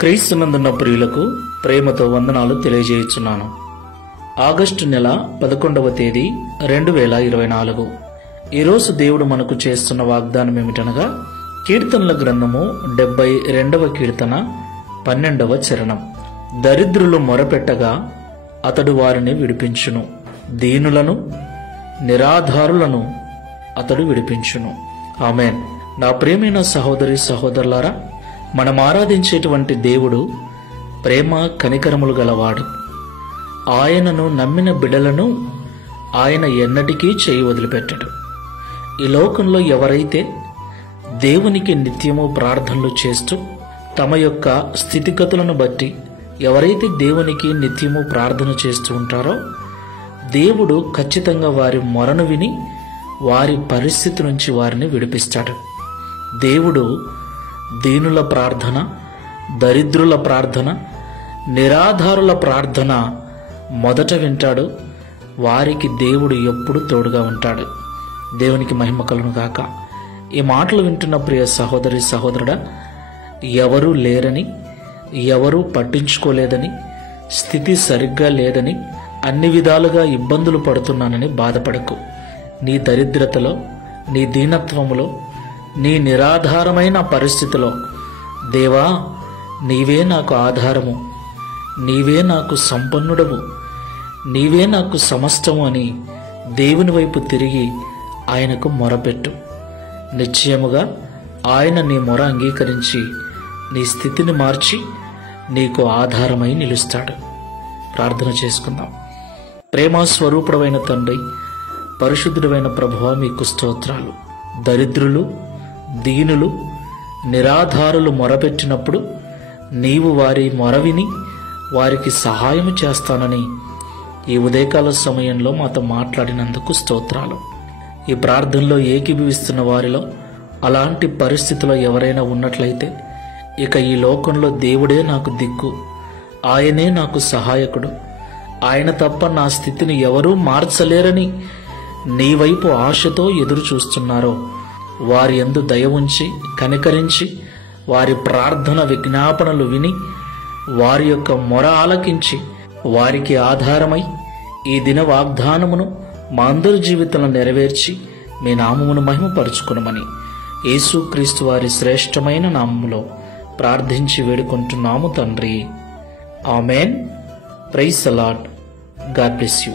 క్రీస్తునందున్న ప్రియులకు ప్రేమతో వందనాలు తెలియజేయుచున్నాను. ఆగస్టు నెల 11వ తేదీ 2024. ఈరోజు దేవుడు మనకు చేస్తున్న వాగ్దానం ఏమిటనగా కీర్తనల గ్రంథము 72వ కీర్తన 12వ చరణం. దరిద్రులు మొరపెట్టగా అతడు వారిని విడిపించును, దీనులను నిరాధారులను అతడు విడిపించును. ఆమేన్. నా ప్రియమైన సహోదరి సహోదరులారా, మనం ఆరాధించేటువంటి దేవుడు ప్రేమ కనికరములు గలవాడు. ఆయనను నమ్మిన బిడ్డలను ఆయన ఎన్నటికీ చేయి వదిలిపెట్టడు. ఈ లోకంలో ఎవరైతే దేవునికి నిత్యము ప్రార్థనలు చేస్తూ తమ యొక్క స్థితిగతులను బట్టి ఎవరైతే దేవునికి నిత్యము ప్రార్థన చేస్తూ ఉంటారో దేవుడు ఖచ్చితంగా వారి మొరను విని వారి పరిస్థితి నుంచి వారిని విడిపిస్తాడు. దేవుడు దీనుల ప్రార్థన, దరిద్రుల ప్రార్థన, నిరాధారుల ప్రార్థన మొదట వింటాడు. వారికి దేవుడు ఎప్పుడు తోడుగా ఉంటాడు. దేవునికి మహిమ కలుగును గాక. ఈ మాటలు వింటున్న ప్రియ సహోదరి సహోదరుడా, ఎవరూ లేరని, ఎవరూ పట్టించుకోలేదని, స్థితి సరిగ్గా లేదని, అన్ని విధాలుగా ఇబ్బందులు పడుతున్నానని బాధపడకు. నీ దరిద్రతలో, నీ దీనత్వములో, నీ నిరాధారమైన పరిస్థితిలో దేవా నీవే నాకు ఆధారము, నీవే నాకు సంపన్నుడవు, నీవే నాకు సమస్తము అని దేవుని వైపు తిరిగి ఆయనకు మొరపెట్టు. నిశ్చయముగా ఆయన నీ మొర అంగీకరించి నీ స్థితిని మార్చి నీకు ఆధారమై నిలుస్తాడు. ప్రార్థన చేసుకుందాం. ప్రేమ స్వరూపుడమైన తండ్రి, పరిశుద్ధుడైన ప్రభువా, మీకు స్తోత్రాలు. దరిద్రులు, దీనులు, నిరాధారులు మొరపెట్టినప్పుడు నీవు వారి మొర విని వారికి సహాయం చేస్తానని ఈ ఉదయకాల సమయంలో మాతో మాట్లాడినందుకు స్తోత్రాలు. ఈ ప్రార్థనలో ఏకీభవిస్తున్న వారిలో అలాంటి పరిస్థితిలో ఎవరైనా ఉన్నట్లయితే ఇక ఈ లోకంలో దేవుడే నాకు దిక్కు, ఆయనే నాకు సహాయకుడు, ఆయన తప్ప నా స్థితిని ఎవరూ మార్చలేరని నీ వైపు ఆశతో ఎదురు చూస్తున్నారో వారి యందు దయ ఉంచి కనికరించి వారి ప్రార్థన విజ్ఞాపనలు విని వారి యొక్క మొర ఆలకించి వారికి ఆధారమై ఈ దిన వాగ్దానమును మా అందరి జీవితంలో నెరవేర్చి మీ నామమును మహిమపరుచుకునమని యేసుక్రీస్తు వారి శ్రేష్టమైన నామములో ప్రార్థించి వేడుకుంటున్నాము తండ్రి. Amen. Praise the lord. God bless you.